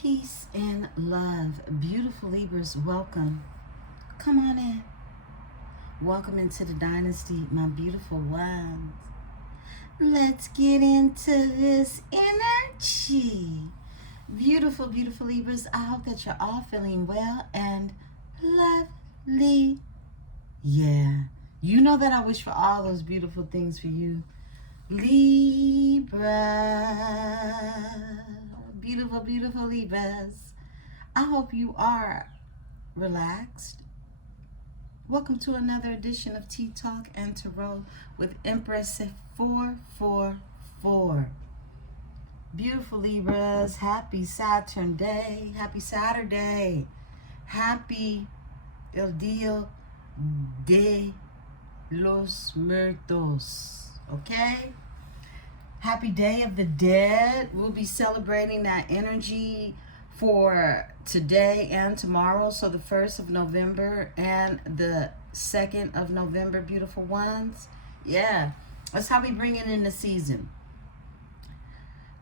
Peace and love. Beautiful Libras, welcome. Come on in. Welcome into the dynasty, my beautiful ones. Let's get into this energy. Beautiful, beautiful Libras. I hope that you're all feeling well and lovely. Yeah. You know that I wish for all those beautiful things for you. Libra. Beautiful, beautiful Libras. I hope you are relaxed. Welcome to another edition of Tea Talk and Tarot with Emperesse 444. Beautiful Libras, happy Saturn day, happy Saturday, happy El Dia de los Muertos, okay? Happy Day of the Dead. We'll be celebrating that energy for today and tomorrow. So the 1st of November and the 2nd of November, beautiful ones. Yeah, that's how we bring it in the season.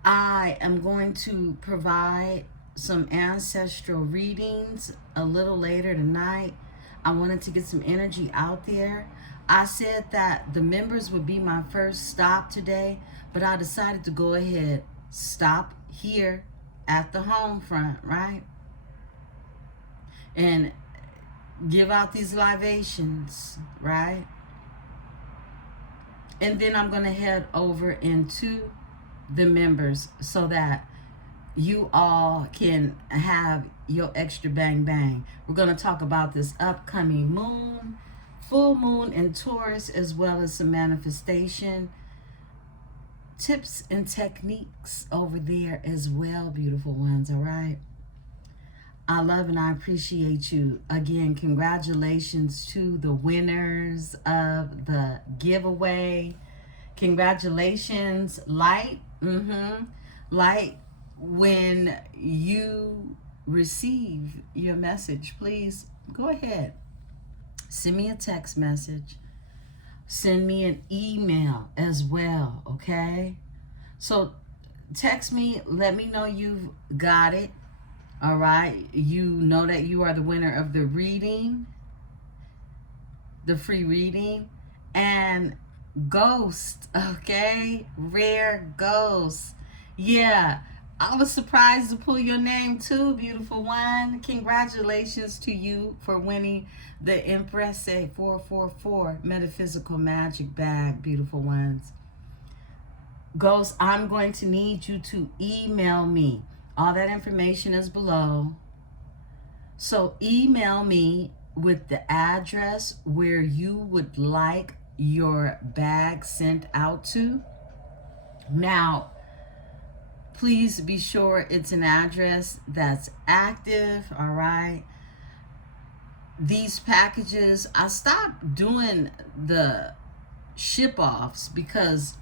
I am going to provide some ancestral readings a little later tonight. I wanted to get some energy out there. I said that the members would be my first stop today, but I decided to go ahead, stop here at the home front, right? And give out these libations, right? And then I'm going to head over into the members so that you all can have your extra bang bang. We're going to talk about this upcoming moon, full moon in Taurus, as well as some manifestation tips and techniques over there as well, beautiful ones, all right? I love and I appreciate you. Again, congratulations to the winners of the giveaway. Congratulations, Light. Light, when you receive your message, please go ahead. Send me a text message. Send me an email as well, okay? So text me, let me know you've got it, all right? You know that you are the winner of the reading, the free reading, and ghost, okay? Rare ghost. Yeah, I was surprised to pull your name too, beautiful one. Congratulations to you for winning the Emperesse 444 Metaphysical Magic Bag, beautiful ones. Ghost, I'm going to need you to email me. All that information is below. So email me with the address where you would like your bag sent out to. Now, please be sure it's an address that's active, all right? These packages, I stopped doing the ship-offs because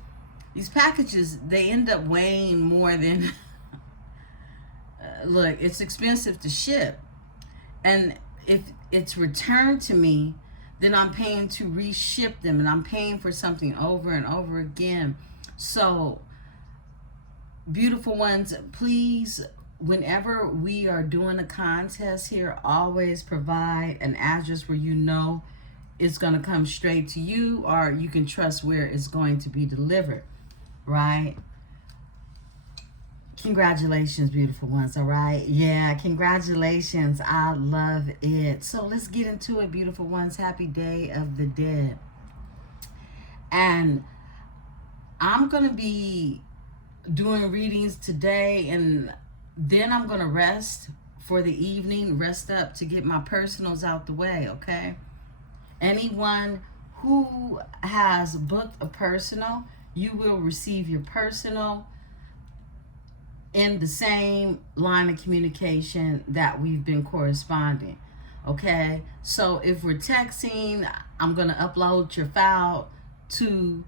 these packages, they end up weighing more than, look, it's expensive to ship. And if it's returned to me, then I'm paying to reship them, and I'm paying for something over and over again. So, beautiful ones, please, whenever we are doing a contest here, always provide an address where you know it's going to come straight to you, or you can trust where it's going to be delivered, right? Congratulations, beautiful ones, all right? Yeah, congratulations. I love it. So let's get into it, beautiful ones. Happy Day of the Dead. And I'm going to be doing readings today, and then I'm going to rest for the evening, rest up to get my personals out the way, okay? Anyone who has booked a personal, you will receive your personal in the same line of communication that we've been corresponding, okay? So if we're texting, I'm going to upload your file to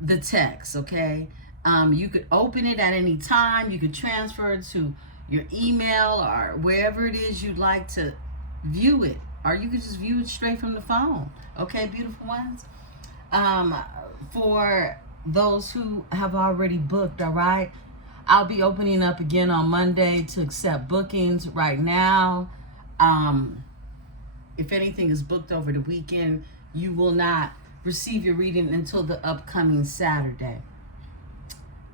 the text, okay? You could open it at any time. You could transfer it to your email or wherever it is you'd like to view it. Or you could just view it straight from the phone. Okay, beautiful ones? For those who have already booked, all right? I'll be opening up again on Monday to accept bookings right now. If anything is booked over the weekend, you will not receive your reading until the upcoming Saturday.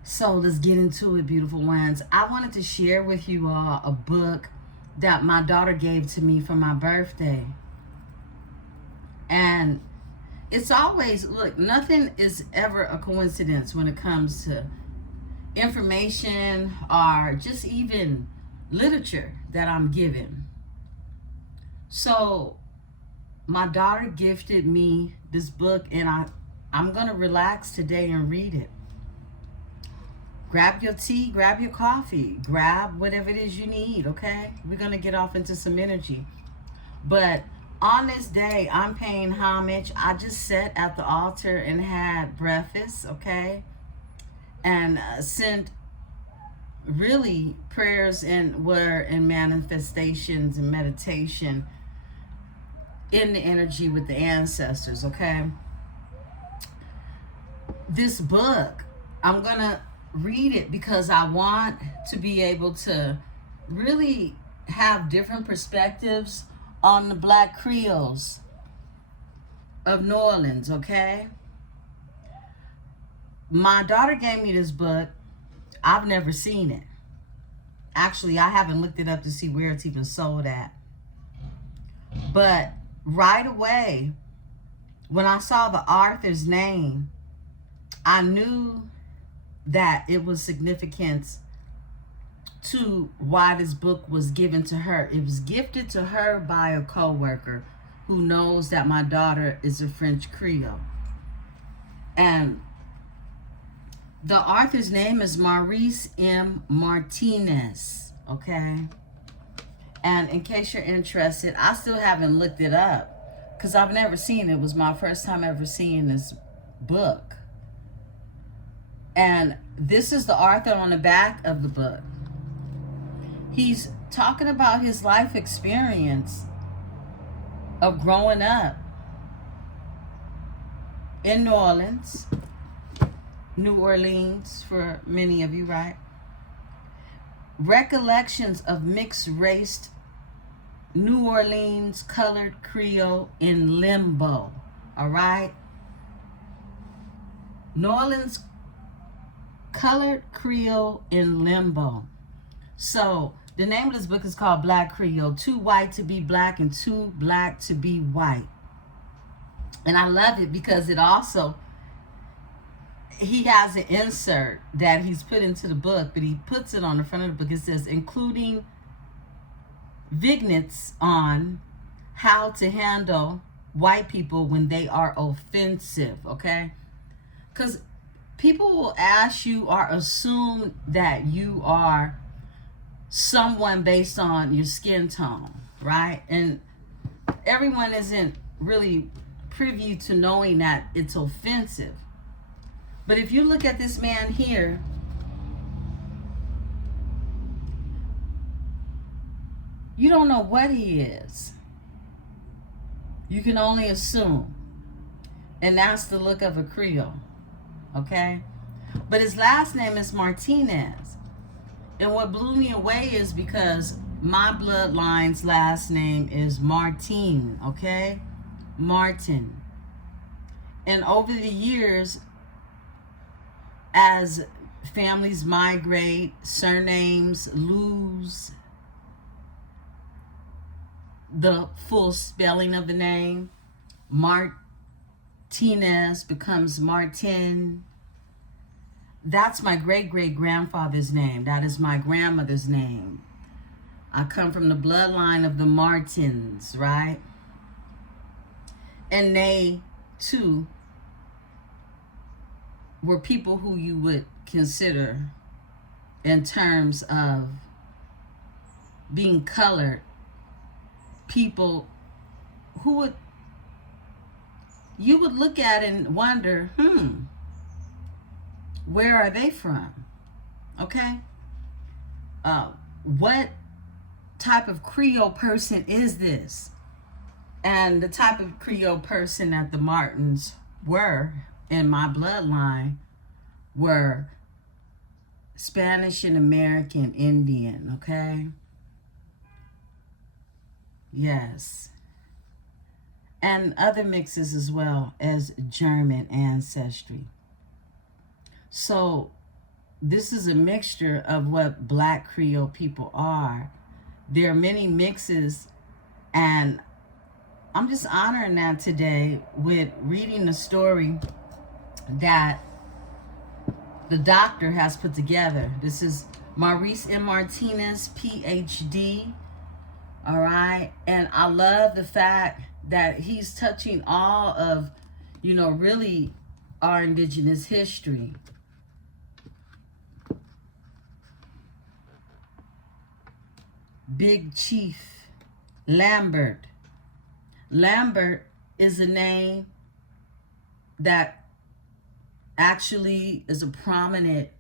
So let's get into it, beautiful ones. I wanted to share with you all a book that my daughter gave to me for my birthday. And it's always, look, nothing is ever a coincidence when it comes to information or just even literature that I'm given. So my daughter gifted me this book, and I'm going to relax today and read it. Grab your tea, grab your coffee, grab whatever it is you need, okay? We're going to get off into some energy. But on this day, I'm paying homage. I just sat at the altar and had breakfast, okay? And sent really prayers and manifestations and meditation in the energy with the ancestors, okay? This book, I'm going to read it because I want to be able to really have different perspectives on the Black Creoles of New Orleans, okay? My daughter gave me this book. I've never seen it. Actually, I haven't looked it up to see where it's even sold at. But right away, when I saw the author's name, I knew that it was significant to why this book was given to her. It was gifted to her by a co-worker who knows that my daughter is a French Creole. And the author's name is Maurice M. Martinez, okay? And in case you're interested, I still haven't looked it up because I've never seen it. It was my first time ever seeing this book. And this is the author on the back of the book. He's talking about his life experience of growing up in New Orleans, New Orleans for many of you, right? Recollections of mixed race New Orleans colored Creole in limbo, all right? New Orleans colored Creole in limbo. So the name of this book is called Black Creole, Too White to Be Black and Too Black to Be White. And I love it because it also, he has an insert that he's put into the book, but he puts it on the front of the book. It says, including vignettes on how to handle white people when they are offensive, okay? Because people will ask you or assume that you are someone based on your skin tone, right? And everyone isn't really privy to knowing that it's offensive. But if you look at this man here, you don't know what he is. You can only assume. And that's the look of a Creole, okay? But his last name is Martinez. And what blew me away is because my bloodline's last name is Martin, okay? Martin. And over the years, as families migrate, surnames lose the full spelling of the name. Martinez becomes Martin. That's my great-great-grandfather's name. That is my grandmother's name. I come from the bloodline of the Martins, right? And they, too, were people who you would consider in terms of being colored, people who you would look at and wonder, where are they from? Okay? What type of Creole person is this? And the type of Creole person that the Martins were in my bloodline were Spanish and American Indian, okay? Yes. And other mixes as well as German ancestry. So this is a mixture of what Black Creole people are. There are many mixes, and I'm just honoring that today with reading the story that the doctor has put together. This is Maurice M. Martinez, PhD. All right. And I love the fact that he's touching all of, really our indigenous history. Big Chief Lambert. Lambert is a name that actually is a prominent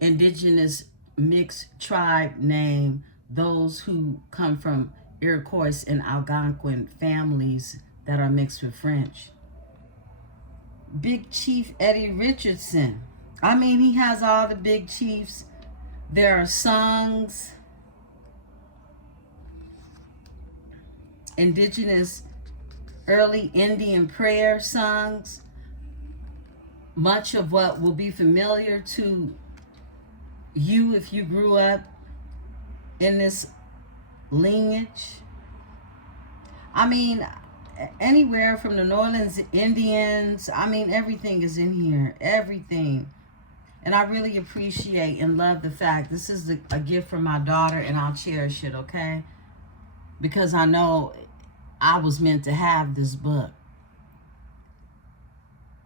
indigenous mixed tribe name. Those who come from Iroquois and Algonquin families that are mixed with French. Big Chief Eddie Richardson. I mean, he has all the big chiefs. There are songs, indigenous early Indian prayer songs, much of what will be familiar to you if you grew up in this lineage. I mean, anywhere from the New Orleans Indians, I mean, everything is in here, everything. And I really appreciate and love the fact this is a gift from my daughter, and I'll cherish it, okay? Because I know I was meant to have this book.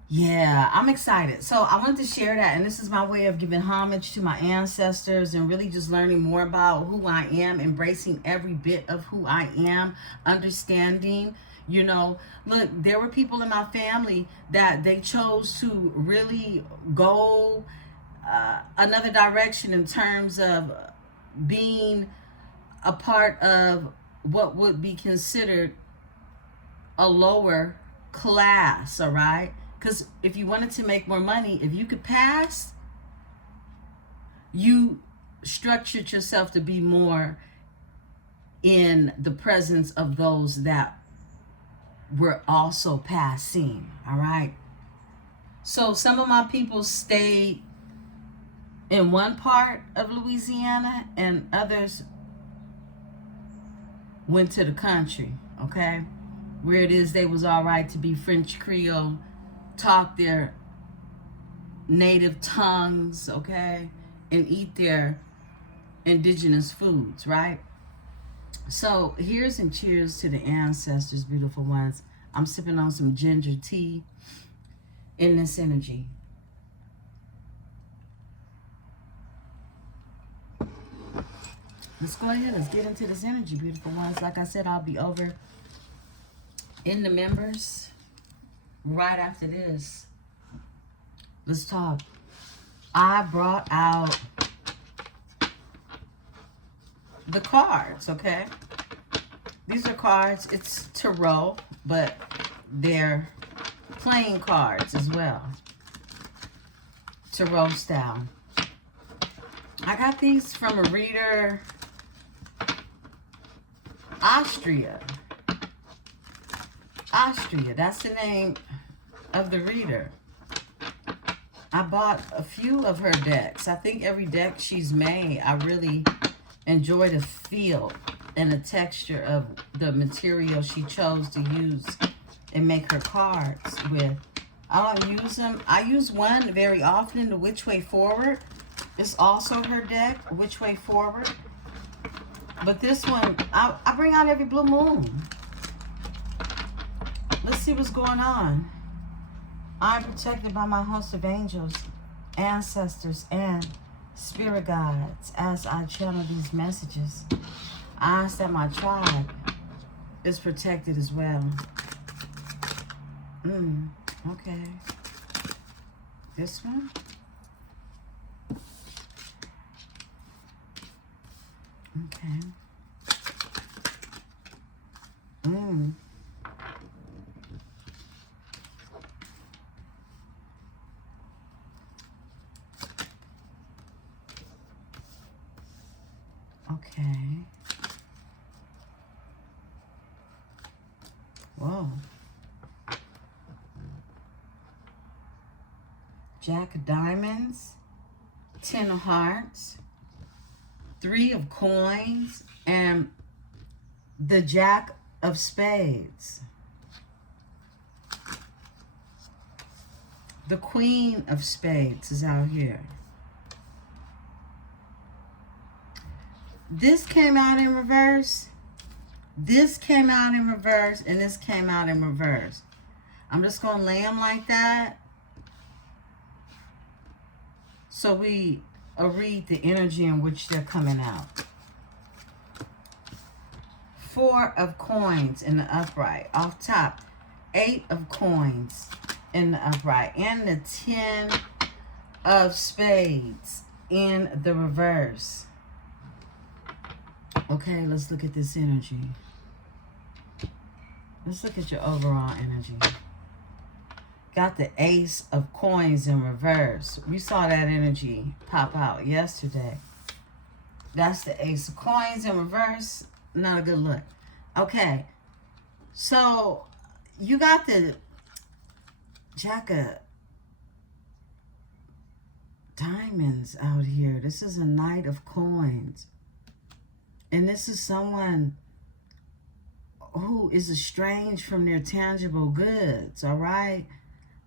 Yeah, I'm excited. So I wanted to share that, and this is my way of giving homage to my ancestors and really just learning more about who I am, embracing every bit of who I am, understanding, look, there were people in my family that they chose to really go another direction in terms of being a part of what would be considered a lower class, all right? Because if you wanted to make more money, if you could pass, you structured yourself to be more in the presence of those that were also passing, all right? So some of my people stayed in one part of Louisiana and others went to the country, okay? Where it is they was all right to be French Creole, talk their native tongues, okay? And eat their indigenous foods, right? So here's and cheers to the ancestors, beautiful ones. I'm sipping on some ginger tea in this energy. Let's go ahead. Let's get into this energy, beautiful ones. Like I said, I'll be over in the members right after this. Let's talk. I brought out the cards, okay? These are cards. It's Tarot, but they're playing cards as well. Tarot style. I got these from a reader, Austria, that's the name of the reader. I bought a few of her decks. I think every deck she's made, I really enjoy the feel and the texture of the material she chose to use and make her cards with. I don't use them. I use one very often, the Which Way Forward. It's also her deck, Which Way Forward. But this one, I bring out every blue moon. Let's see what's going on. I'm protected by my host of angels, ancestors, and spirit guides as I channel these messages. I ask that my tribe is protected as well. Okay. This one. Okay. Okay. Whoa. Jack of Diamonds, 10 of Hearts, 3 of Coins, and the Jack of Spades. The Queen of Spades is out here. This came out in reverse. This came out in reverse, and this came out in reverse. I'm just going to lay them like that, so we read the energy in which they're coming out. 4 of Coins in the upright. Off top, 8 of Coins in the upright. And the 10 of Spades in the reverse. Okay, let's look at this energy. Let's look at your overall energy. Got the Ace of Coins in reverse. We saw that energy pop out yesterday. That's the Ace of Coins in reverse. Not a good look. Okay. So, you got the Jack of Diamonds out here. This is a Knight of Coins. And this is someone who is estranged from their tangible goods, all right?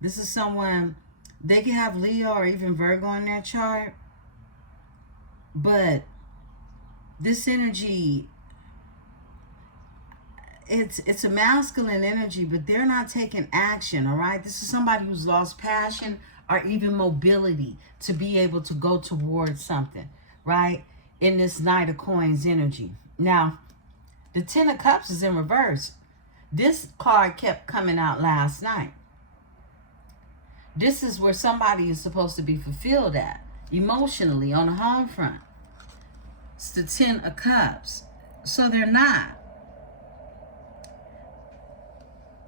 This is someone, they can have Leo or even Virgo in their chart, but this energy, it's a masculine energy, but they're not taking action, all right? This is somebody who's lost passion or even mobility to be able to go towards something, right? In this Knight of Coins energy. Now, the 10 of Cups is in reverse. This card kept coming out last night. This is where somebody is supposed to be fulfilled at, emotionally, on the home front. It's the 10 of Cups. So they're not.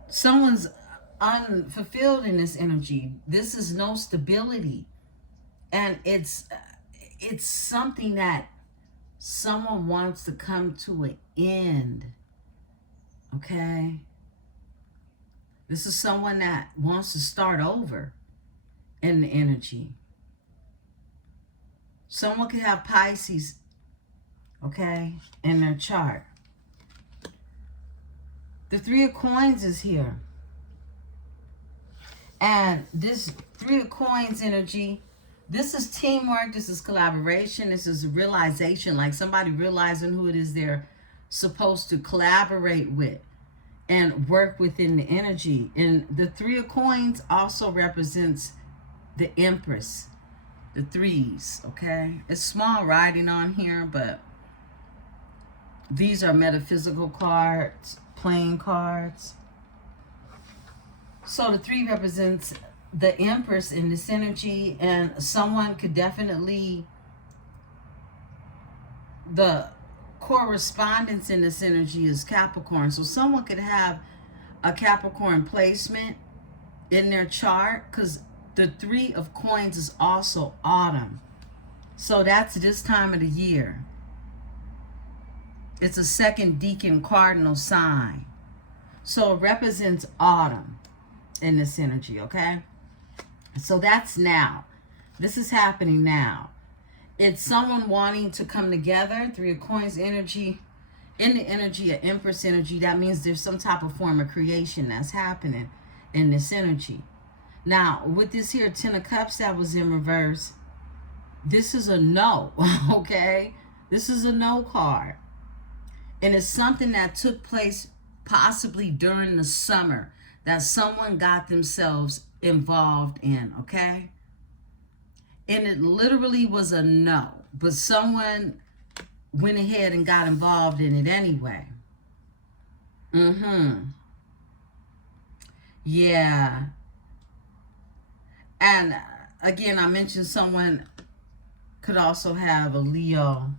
Someone's unfulfilled in this energy. This is no stability. And it's something that someone wants to come to an end. Okay? This is someone that wants to start over in the energy. Someone could have Pisces, okay, in their chart. The 3 of Coins is here. And this 3 of Coins energy, this is teamwork, this is collaboration, this is realization, like somebody realizing who it is they're supposed to collaborate with and work within the energy. And the 3 of Coins also represents the Empress, the 3s, okay? It's small writing on here, but these are metaphysical cards, playing cards. So the 3 represents the Empress in this energy, and someone could definitely, the correspondence in this energy is Capricorn. So someone could have a Capricorn placement in their chart, because the 3 of Coins is also autumn. So that's this time of the year. It's a second decan cardinal sign. So it represents autumn in this energy, okay? So that's now. This is happening now. It's someone wanting to come together. 3 of Coins energy. In the energy of Empress energy, that means there's some type of form of creation that's happening in this energy. Now, with this here 10 of Cups that was in reverse, this is a no, okay? This is a no card. And it's something that took place possibly during the summer that someone got themselves involved in, okay? And it literally was a no, but someone went ahead and got involved in it anyway. Yeah. And again, I mentioned someone could also have a Leo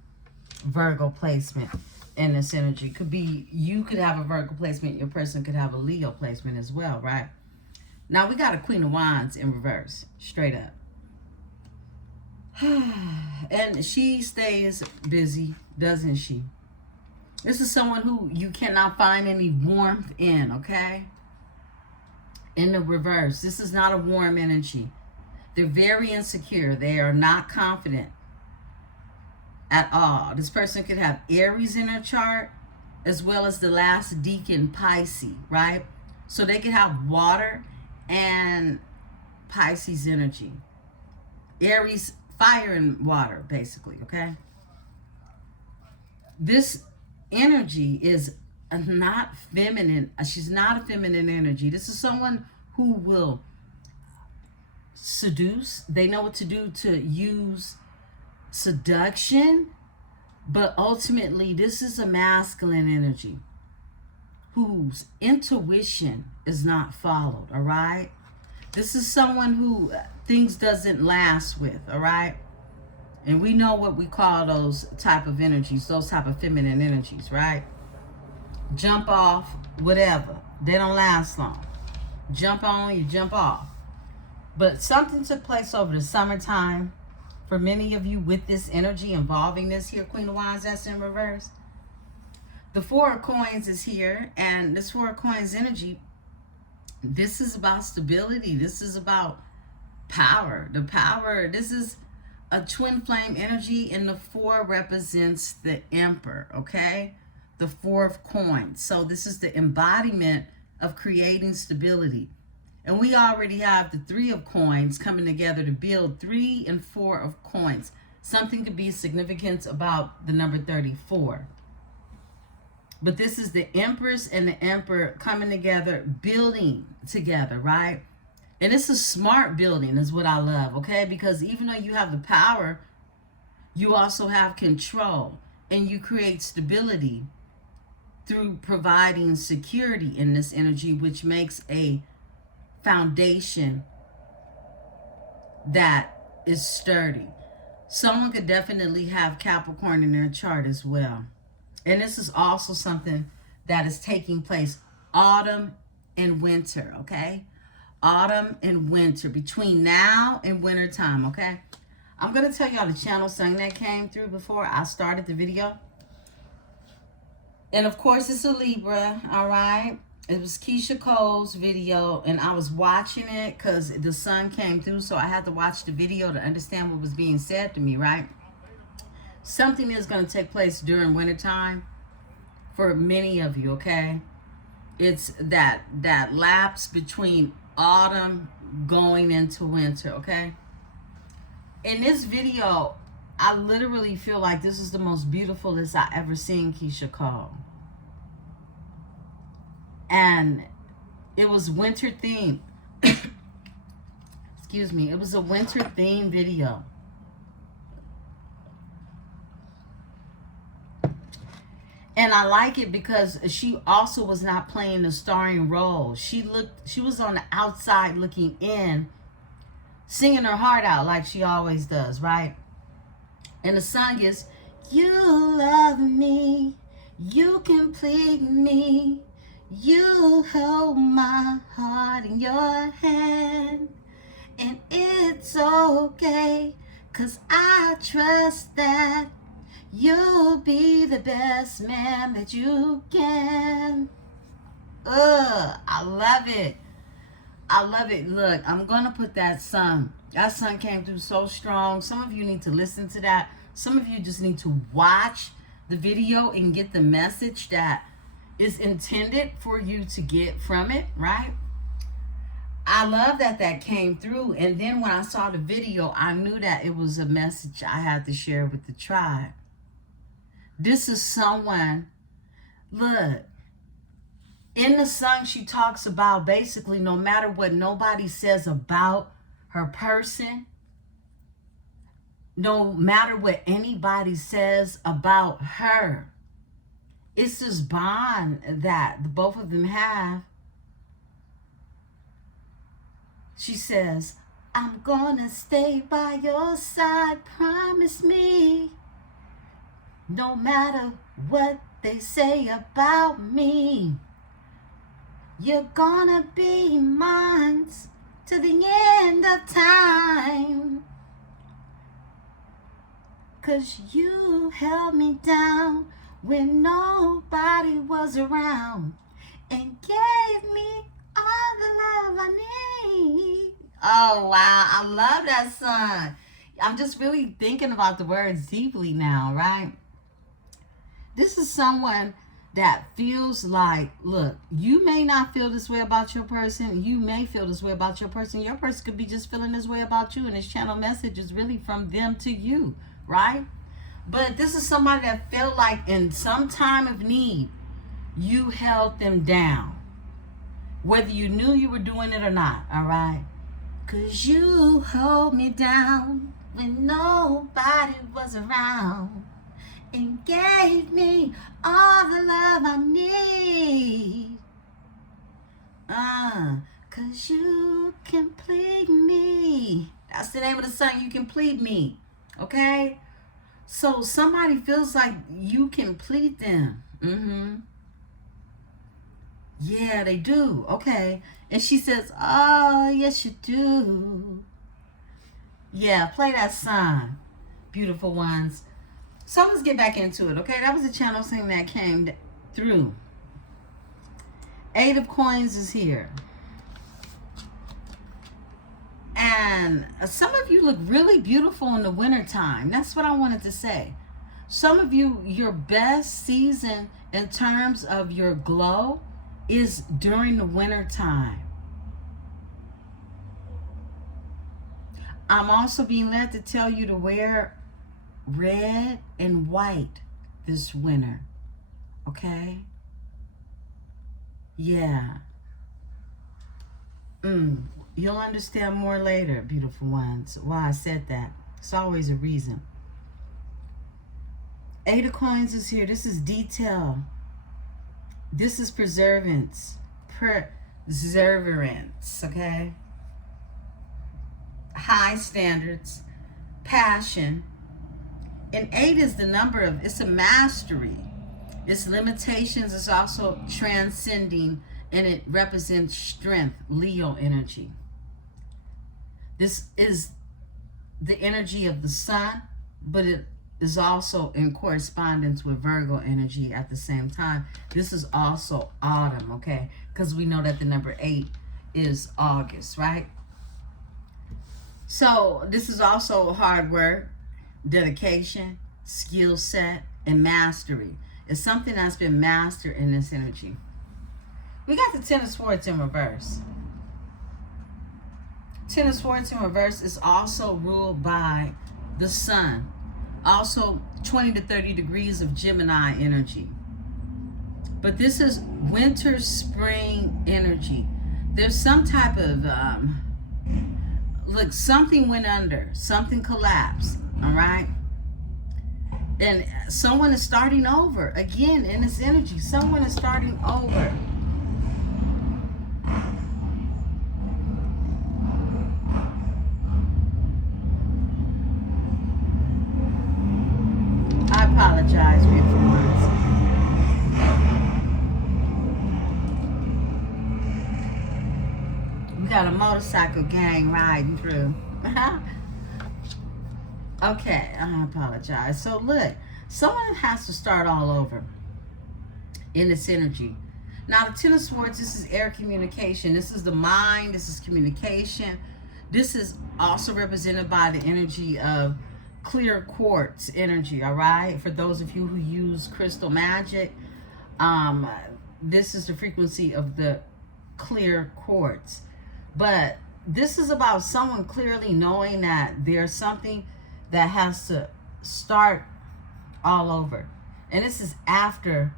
Virgo placement in this energy. Could be, you could have a Virgo placement, your person could have a Leo placement as well, right? Now we got a Queen of Wands in reverse, straight up. And she stays busy, doesn't she? This is someone who you cannot find any warmth in, okay? In the reverse, this is not a warm energy. They're very insecure. They are not confident at all. This person could have Aries in their chart, as well as the last deacon Pisces, right? So they could have water and Pisces energy. Aries, fire and water, basically, okay? This energy is not feminine. She's not a feminine energy. This is someone who will seduce. They know what to do to use seduction, but ultimately this is a masculine energy whose intuition is not followed, all right? This is someone who things doesn't last with, all right? And we know what we call those type of energies, those type of feminine energies, right? Jump off, whatever. They don't last long. Jump on, you jump off. But something took place over the summertime for many of you with this energy involving this here, Queen of Wands, that's in reverse. The Four of Coins is here, and this Four of Coins energy, this is about stability. This is about power. The power, this is a twin flame energy, and the four represents the Emperor, okay? The Four of Coins. So this is the embodiment of creating stability. And we already have the Three of Coins coming together to build 3 and 4 of Coins. Something could be significant about the number 34. But this is the Empress and the Emperor coming together, building together, right? And it's a smart building is what I love, okay? Because even though you have the power, you also have control. And you create stability through providing security in this energy, which makes a foundation that is sturdy. Someone could definitely have Capricorn in their chart as well. And this is also something that is taking place autumn and winter, okay? Autumn and winter, between now and winter time, okay? I'm going to tell y'all the channel sign that came through before I started the video. And of course, it's a Libra, all right? It was Keisha Cole's video, and I was watching it because the sun came through, so I had to watch the video to understand what was being said to me, right? Something is going to take place during wintertime for many of you, okay? It's that lapse between autumn going into winter, okay? In this video, I literally feel like this is the most beautifulest I ever seen Keisha Cole. And it was winter themed. Excuse me. It was a winter themed video. And I like it because she also was not playing the starring role. She was on the outside looking in, singing her heart out like she always does, right? And the song is, you love me, you complete me, you hold my heart in your hand, and it's okay, 'cause I trust that you'll be the best man that you can. I love it. I love it. Look, I'm going to put that song. That song came through so strong. Some of you need to listen to that. Some of you just need to watch the video and get the message that is intended for you to get from it, right? I love that that came through. And then when I saw the video, I knew that it was a message I had to share with the tribe. This is someone, look, in the song she talks about basically no matter what nobody says about her person, no matter what anybody says about her, it's this bond that the both of them have. She says, I'm gonna stay by your side, promise me. No matter what they say about me, you're gonna be mine to the end of time. 'cause you held me down when nobody was around and gave me all the love I need. Oh, wow. I love that song. I'm just really thinking about the words deeply now, right? This is someone that feels like, look, you may not feel this way about your person. You may feel this way about your person. Your person could be just feeling this way about you, and this channel message is really from them to you, right? But this is somebody that felt like in some time of need, you held them down, whether you knew you were doing it or not, all right? 'Cause you hold me down when nobody was around and gave me all the love I need. 'Cause you complete me. That's the name of the song, You Complete Me. Okay? So somebody feels like you complete them. Yeah, they do. Okay. And she says, oh, yes, you do. Yeah, play that song, beautiful ones. So let's get back into it, okay? That was the channel thing that came through. 8 of Coins is here. And some of you look really beautiful in the wintertime. That's what I wanted to say. Some of you, your best season in terms of your glow is during the winter time. I'm also being led to tell you to wear red and white this winter. Okay? Yeah. You'll understand more later, beautiful ones, why I said that. It's always a reason. 8 of Coins is here. This is detail. This is perseverance. Perseverance, okay? High standards, passion. And 8 is the number of, it's a mastery. It's limitations. It's also transcending, and it represents strength, Leo energy. This is the energy of the sun, but it is also in correspondence with Virgo energy at the same time. This is also autumn, okay? Because we know that the number 8 is August, right? So this is also hard work, dedication, skill set, and mastery. It's something that's been mastered in this energy. We got the 10 of Swords in reverse. 10 of Swords in reverse is also ruled by the sun. Also 20 to 30 degrees of Gemini energy. But this is winter, spring energy. There's some type of, look, something went under. Something collapsed, all right? And someone is starting over. Again, in this energy, someone is starting over. I apologize, beautiful ones. We got a motorcycle gang riding through. Okay, I apologize. So look, someone has to start all over in this energy. Now the 10 of Swords, this is air communication. This is the mind. This is communication. This is also represented by the energy of clear quartz energy, all right? For those of you who use crystal magic, this is the frequency of the clear quartz. But this is about someone clearly knowing that there's something that has to start all over. And this is after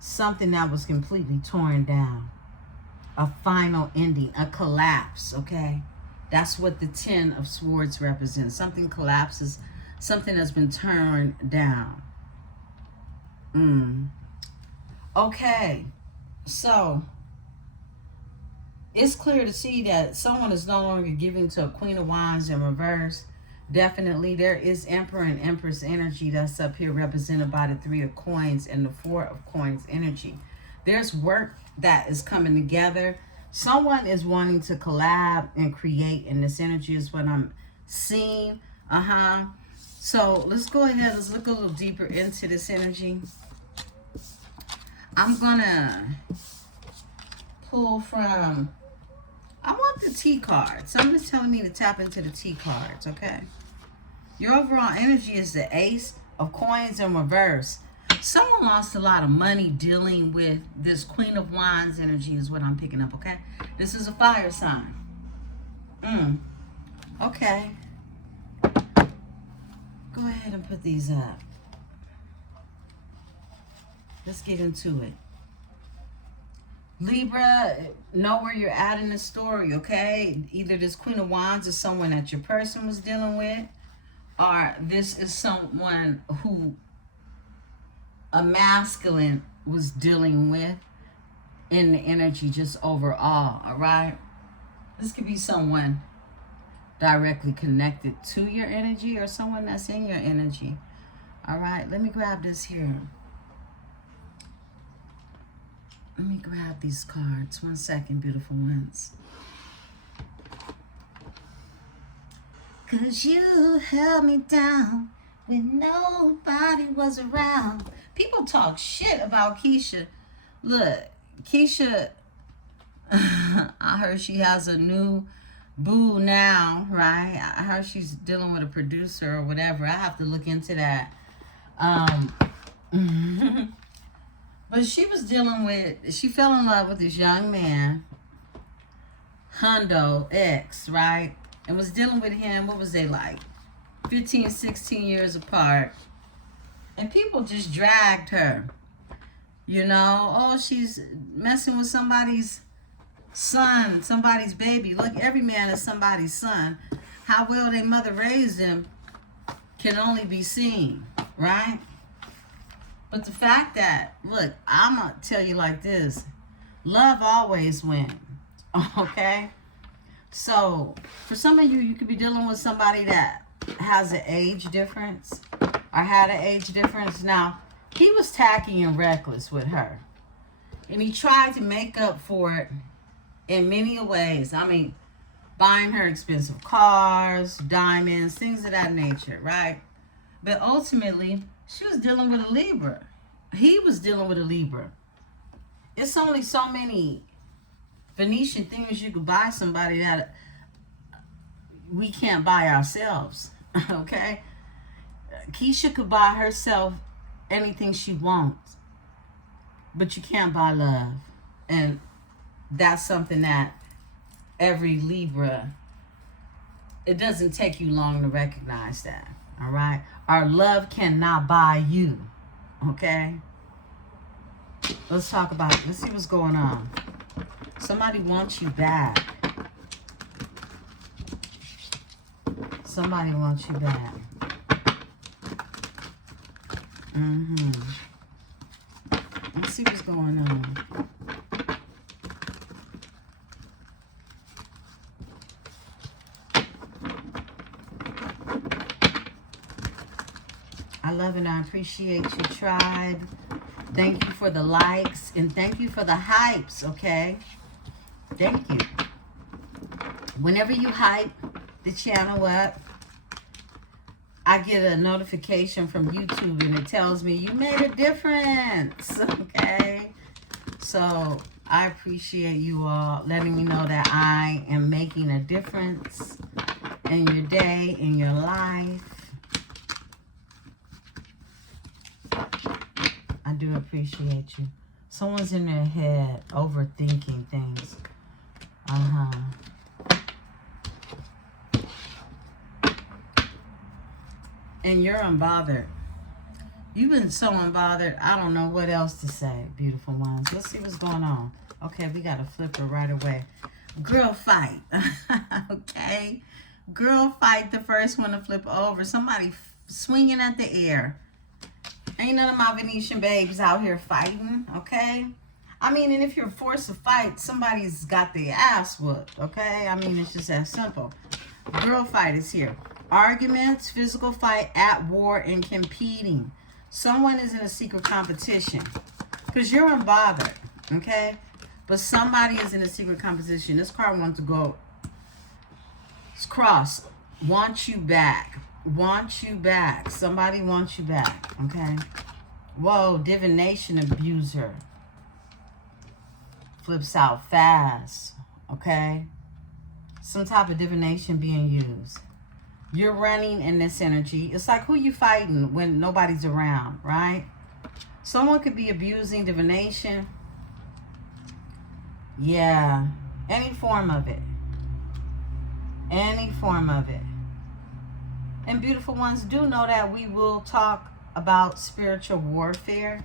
something that was completely torn down. A final ending, a collapse, okay? That's what the 10 of Swords represents. Something collapses, something has been turned down. Okay, so it's clear to see that someone is no longer giving to a Queen of Wands in reverse. Definitely, there is Emperor and Empress energy that's up here represented by the 3 of Coins and the 4 of Coins energy. There's work that is coming together. Someone is wanting to collab and create, and this energy is what I'm seeing. So let's go ahead. Let's look a little deeper into this energy. I'm going to pull from, I want the T cards. Somebody's telling me to tap into the T cards, okay? Your overall energy is the Ace of Coins in reverse. Someone lost a lot of money dealing with this Queen of Wands energy is what I'm picking up, okay? This is a fire sign. Okay. Go ahead and put these up. Let's get into it. Libra, know where you're at in the story, okay? Either this Queen of Wands is someone that your person was dealing with, or this is someone who a masculine was dealing with in the energy just overall, all right? This could be someone directly connected to your energy or someone that's in your energy, all right? Let me grab this here. Let me grab these cards. 1 second, beautiful ones. 'Cause you held me down when nobody was around. People talk shit about Keisha. Look, Keisha, I heard she has a new boo now, right? I heard she's dealing with a producer or whatever. I have to look into that. But she was dealing with, she fell in love with this young man, Hundo X, right? And was dealing with him, what was they like? 15, 16 years apart. And people just dragged her. You know, oh, she's messing with somebody's son, somebody's baby. Look, every man is somebody's son. How well their mother raised them can only be seen, right? But the fact that, look, I'm going to tell you like this. Love always wins, okay? So, for some of you, you could be dealing with somebody that has an age difference or had an age difference. Now, he was tacky and reckless with her. And he tried to make up for it in many ways. I mean, buying her expensive cars, diamonds, things of that nature, right? But ultimately, she was dealing with a Libra. He was dealing with a Libra. It's only so many Venetian things you could buy somebody that we can't buy ourselves, okay? Keisha could buy herself anything she wants, but you can't buy love. And that's something that every Libra, it doesn't take you long to recognize that, all right? Our love cannot buy you, okay? Let's talk about it. Let's see what's going on. Somebody wants you back. Somebody wants you back. Let's see what's going on. I love and I appreciate you, tribe. Thank you for the likes and thank you for the hypes, okay? Thank you. Whenever you hype the channel up, I get a notification from YouTube and it tells me you made a difference, okay? So I appreciate you all letting me know that I am making a difference in your day, in your life. I do appreciate you. Someone's in their head overthinking things. And you're unbothered. You've been so unbothered. I don't know what else to say, beautiful ones. Let's see what's going on. Okay, we got a flipper right away. Girl fight. Okay. Girl fight, the first one to flip over. Somebody swinging at the air. Ain't none of my Venetian babes out here fighting, okay? I mean, and if you're forced to fight, somebody's got their ass whooped, okay? I mean, it's just that simple. Girl fight is here. Arguments, physical fight, at war, and competing. Someone is in a secret competition. Because you're unbothered, okay? But somebody is in a secret competition. This card wants to go. It's cross. Wants you back. wants you back. Somebody wants you back, okay? Whoa, divination abuser. Flips out fast, okay? Some type of divination being used. You're running in this energy. It's like who you fighting when nobody's around, right? Someone could be abusing divination. Yeah, any form of it. Any form of it. And beautiful ones, do know that we will talk about spiritual warfare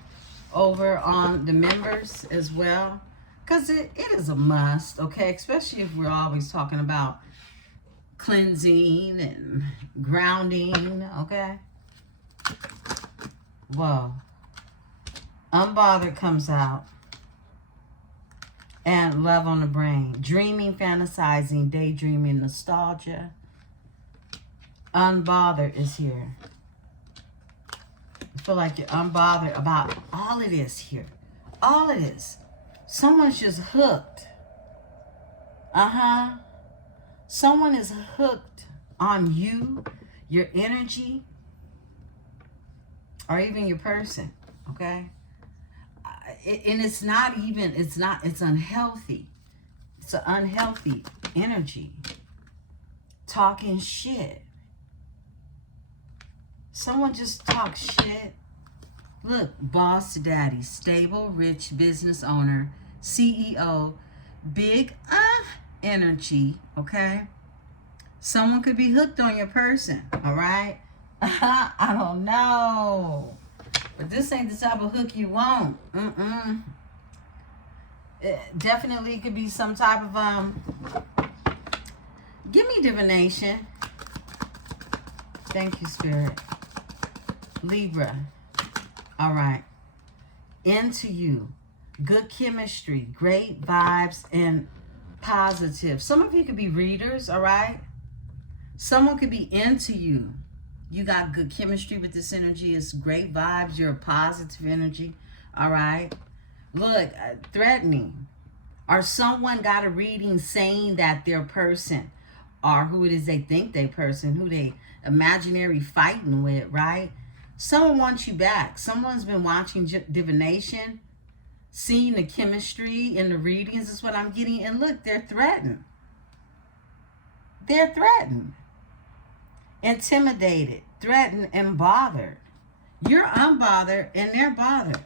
over on the members as well. Because it is a must, okay? Especially if we're always talking about cleansing and grounding, okay? Whoa. Unbothered comes out. And love on the brain. Dreaming, fantasizing, daydreaming, nostalgia. Unbothered is here. I feel like you're unbothered about all it is here. All it is. Someone's just hooked. Someone is hooked on you, your energy, or even your person, okay? And it's not even, it's unhealthy. It's an unhealthy energy. Talking shit. Someone just talks shit. Look, boss daddy, stable, rich business owner, CEO, big energy, okay? Someone could be hooked on your person, all right? I don't know. But this ain't the type of hook you want. It definitely could be some type of, give me divination. Thank you, Spirit. Libra. All right. Into you. Good chemistry, great vibes, and positive. Some of you could be readers, all right? Someone could be into you. You got good chemistry with this energy. It's great vibes. You're a positive energy, all right? Look, threatening. Or someone got a reading saying that their person, or who it is they think they person, who they imaginary fighting with, right? Someone wants you back. Someone's been watching divination, seeing the chemistry in the readings is what I'm getting. And look, they're threatened. They're threatened. Intimidated, threatened, and bothered. You're unbothered and they're bothered.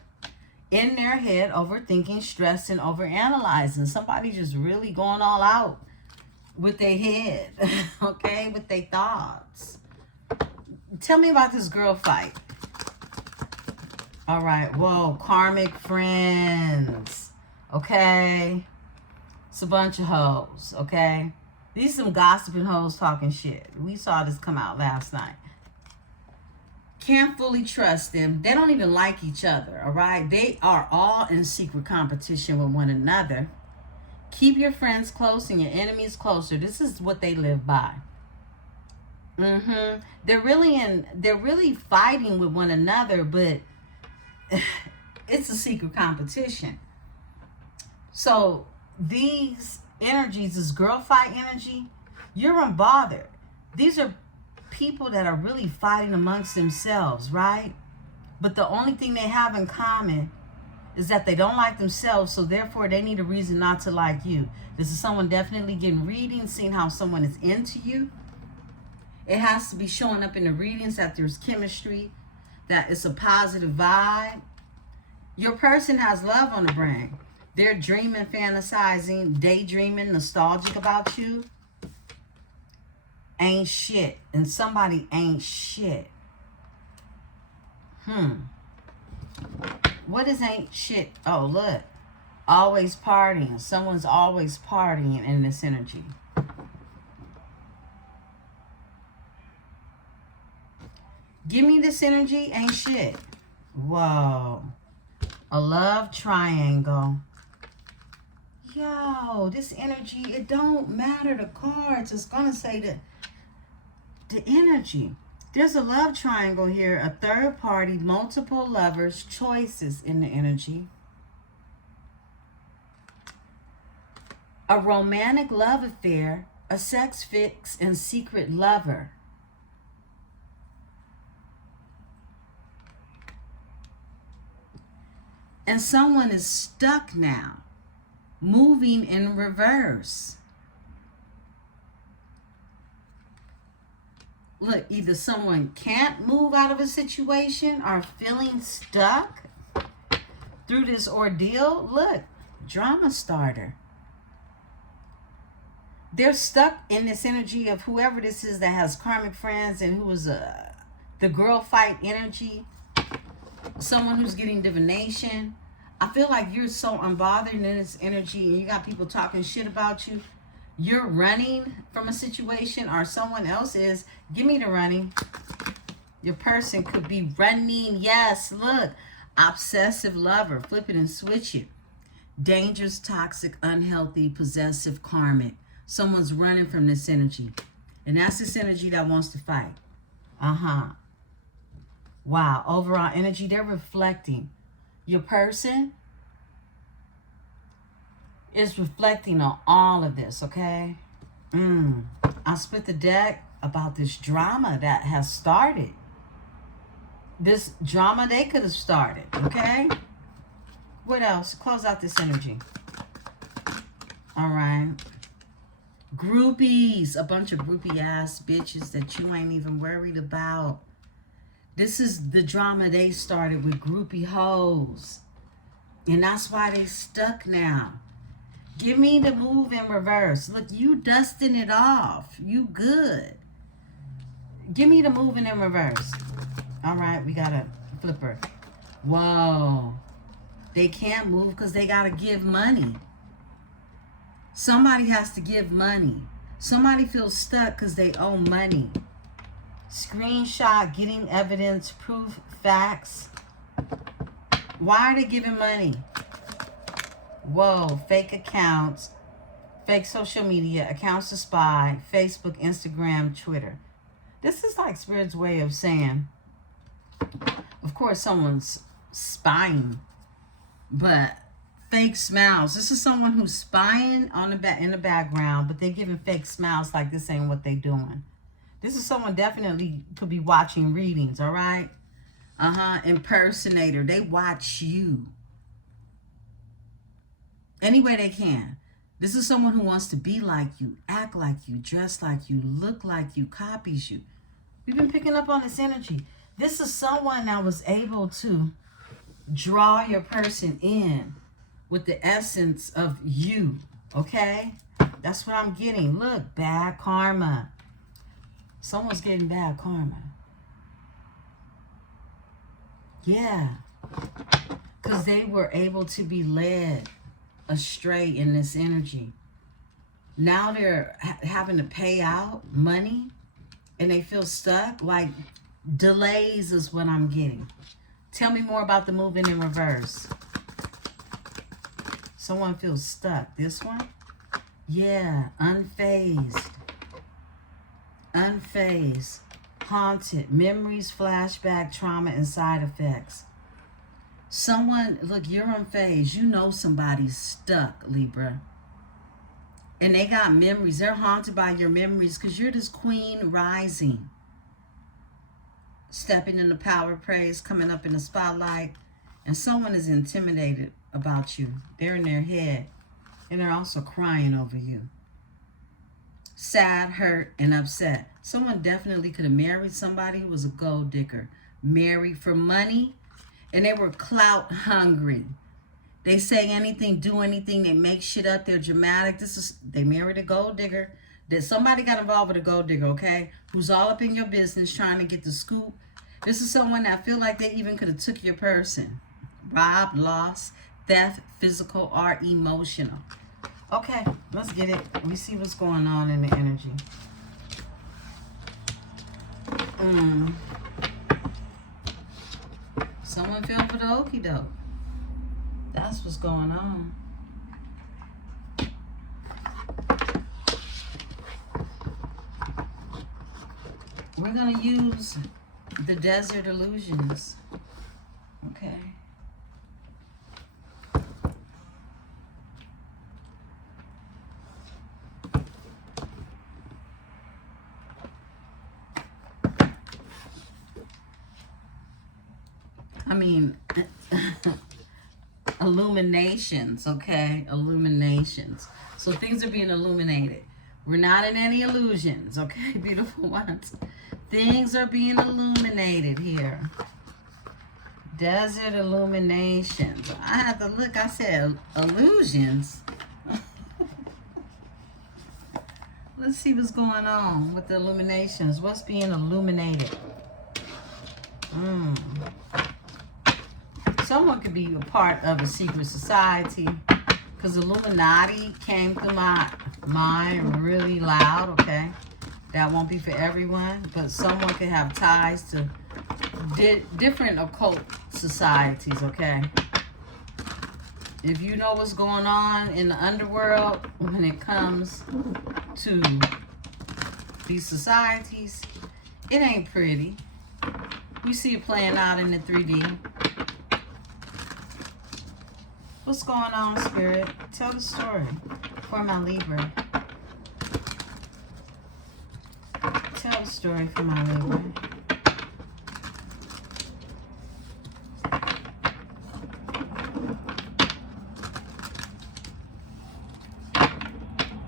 In their head, overthinking, stressed, and overanalyzing. Somebody just really going all out with their head, okay? With their thoughts. Tell me about this girl fight. All right, whoa, karmic friends, okay? It's a bunch of hoes, okay? These some gossiping hoes talking shit. We saw this come out last night. Can't fully trust them. They don't even like each other, all right? They are all in secret competition with one another. Keep your friends close and your enemies closer. This is what they live by. They're really fighting with one another, but it's a secret competition. So these energies, this girl fight energy, you're unbothered. These are people that are really fighting amongst themselves, right? But the only thing they have in common is that they don't like themselves, so therefore they need a reason not to like you. This is someone definitely getting readings, seeing how someone is into you. It has to be showing up in the readings that there's chemistry, that it's a positive vibe. Your person has love on the brain. They're dreaming, fantasizing, daydreaming, nostalgic about you. Ain't shit. And somebody ain't shit. What is ain't shit? Oh, look. Always partying. Someone's always partying in this energy. Give me this energy, ain't shit. Whoa. A love triangle. Yo, this energy, it don't matter the cards. It's going to say the energy. There's a love triangle here. A third party, multiple lovers, choices in the energy. A romantic love affair, a sex fix, and secret lover. And someone is stuck now, moving in reverse. Look, either someone can't move out of a situation or feeling stuck through this ordeal. Look, drama starter. They're stuck in this energy of whoever this is that has karmic friends and who is the girl fight energy. Someone who's getting divination. I feel like you're so unbothered in this energy and you got people talking shit about you. You're running from a situation or someone else is. Give me the running. Your person could be running. Yes, look. Obsessive lover. Flip it and switch it. Dangerous, toxic, unhealthy, possessive, karmic. Someone's running from this energy. And that's this energy that wants to fight. Wow. Overall energy, they're reflecting. Your person is reflecting on all of this, okay? I split the deck about this drama that has started. This drama they could have started, okay? What else? Close out this energy. All right. Groupies. A bunch of groupie-ass bitches that you ain't even worried about. This is the drama they started with groupie hoes. And that's why they stuck now. Give me the move in reverse. Look, you dusting it off. You good. Give me the moving in reverse. All right, we got a flipper. Whoa. They can't move because they got to give money. Somebody has to give money. Somebody feels stuck because they owe money. Screenshot, getting evidence, proof, facts. Why are they giving money? Whoa, fake accounts, fake social media, accounts to spy, Facebook, Instagram, Twitter. This is like Spirit's way of saying, of course, someone's spying, but fake smiles. This is someone who's spying on in the background, but they're giving fake smiles like this ain't what they doing. This is someone definitely could be watching readings, all right? Impersonator. They watch you any way they can. This is someone who wants to be like you, act like you, dress like you, look like you, copies you. We've been picking up on this energy. This is someone that was able to draw your person in with the essence of you, okay? That's what I'm getting. Look, bad karma. Someone's getting bad karma. Yeah. Because they were able to be led astray in this energy. Now they're having to pay out money and they feel stuck. Like delays is what I'm getting. Tell me more about the moving in reverse. Someone feels stuck. This one? Yeah, unfazed. Unfazed. Haunted. Memories, flashback, trauma, and side effects. Someone, look, you're unfazed. You know somebody's stuck, Libra. And they got memories. They're haunted by your memories because you're this queen rising. Stepping in the power praise, coming up in the spotlight. And someone is intimidated about you. They're in their head. And they're also crying over you. Sad, hurt, and upset. Someone definitely could have married somebody who was a gold digger. Married for money. And they were clout hungry. They say anything, do anything. They make shit up. They're dramatic. They married a gold digger. That somebody got involved with a gold digger, okay? Who's all up in your business trying to get the scoop. This is someone that feel like they even could have took your person. Robbed, lost, theft, physical, or emotional. Okay, let's get it. We see what's going on in the energy. Someone fell for the okie doke. That's what's going on. We're going to use the desert illusions. Okay. I mean, illuminations, okay? Illuminations. So things are being illuminated. We're not in any illusions, okay, beautiful ones? Things are being illuminated here. Desert illuminations. I had to look, I said illusions. Let's see what's going on with the illuminations. What's being illuminated? Someone could be a part of a secret society, because Illuminati came through my mind really loud, okay? That won't be for everyone, but someone could have ties to different occult societies, okay? If you know what's going on in the underworld when it comes to these societies, it ain't pretty. We see it playing out in the 3D. What's going on, Spirit? Tell the story for my Libra. Tell the story for my Libra.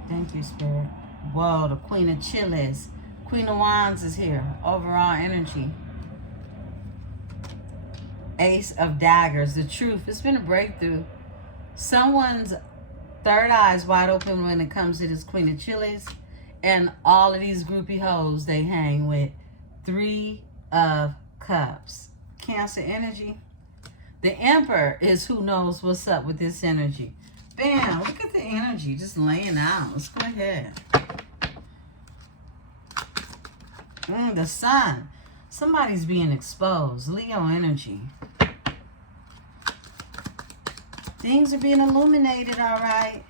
Thank you, Spirit. Whoa, the Queen of Chilies. Queen of Wands is here. Overall energy. Ace of Daggers. The truth. It's been a breakthrough. Someone's third eye is wide open when it comes to this Queen of Chilies. And all of these groupie hoes they hang with. 3 of Cups. Cancer energy. The Emperor is who knows what's up with this energy. Bam, look at the energy just laying out. Let's go ahead. The Sun. Somebody's being exposed. Leo energy. Things are being illuminated, all right.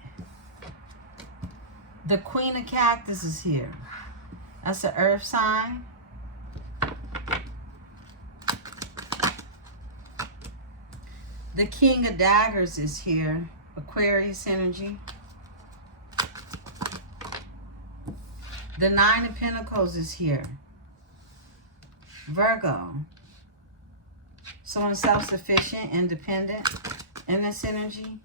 The Queen of Cactus is here. That's an earth sign. The King of Daggers is here. Aquarius energy. The 9 of Pentacles is here. Virgo. Someone self-sufficient, independent in this energy.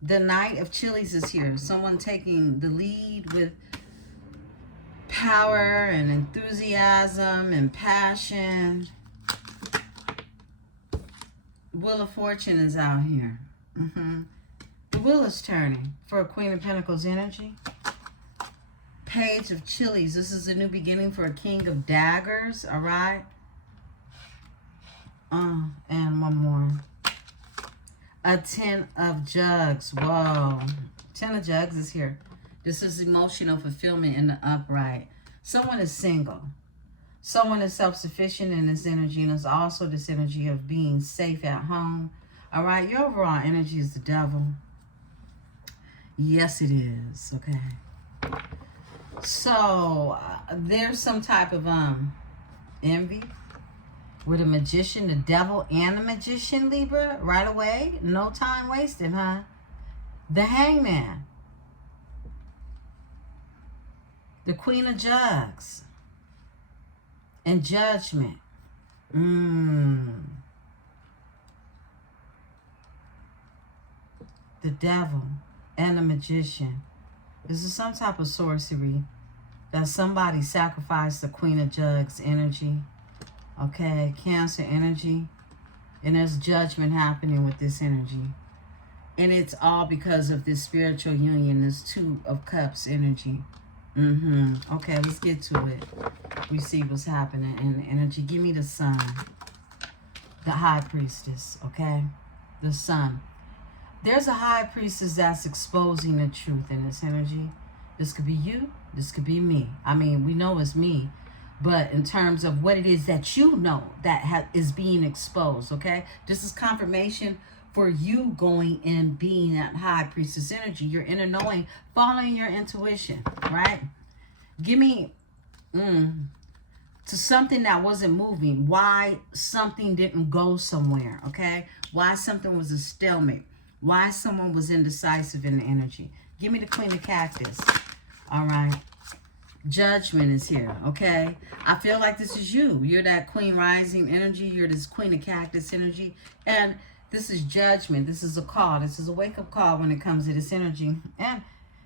The Knight of Chilies is here. Someone taking the lead with power and enthusiasm and passion. Wheel of Fortune is out here. The wheel is turning for a Queen of Pentacles energy. Page of Chilies. This is a new beginning for a King of Daggers. All right. And one more. A 10 of Jugs. Whoa. 10 of Jugs is here. This is emotional fulfillment in the upright. Someone is single. Someone is self-sufficient in this energy. And it's also this energy of being safe at home. All right. Your overall energy is the Devil. Yes, it is. Okay. So, there's some type of envy. With a Magician, the Devil, and the Magician, Libra, right away. No time wasted, huh? The Hangman. The Queen of Jugs. And Judgment. The Devil and the Magician. This is some type of sorcery that somebody sacrificed the Queen of Jugs energy. Okay, Cancer energy. And there's judgment happening with this energy. And it's all because of this spiritual union, this 2 of Cups energy. Okay, let's get to it. We see what's happening in the energy. Give me the Sun. The High Priestess, okay? The Sun. There's a High Priestess that's exposing the truth in this energy. This could be you. This could be me. I mean, we know it's me. But in terms of what it is that you know that is being exposed, okay? This is confirmation for you going and being that High Priestess energy. Your inner knowing, following your intuition, right? Give me to something that wasn't moving. Why something didn't go somewhere, okay? Why something was a stalemate. Why someone was indecisive in the energy. Give me the Queen of Cactus. All right. Judgment is here, okay? I feel like this is you. You're that Queen Rising energy. You're this Queen of Cactus energy. And This is judgment. This is a call. This is a wake-up call when it comes to this energy. And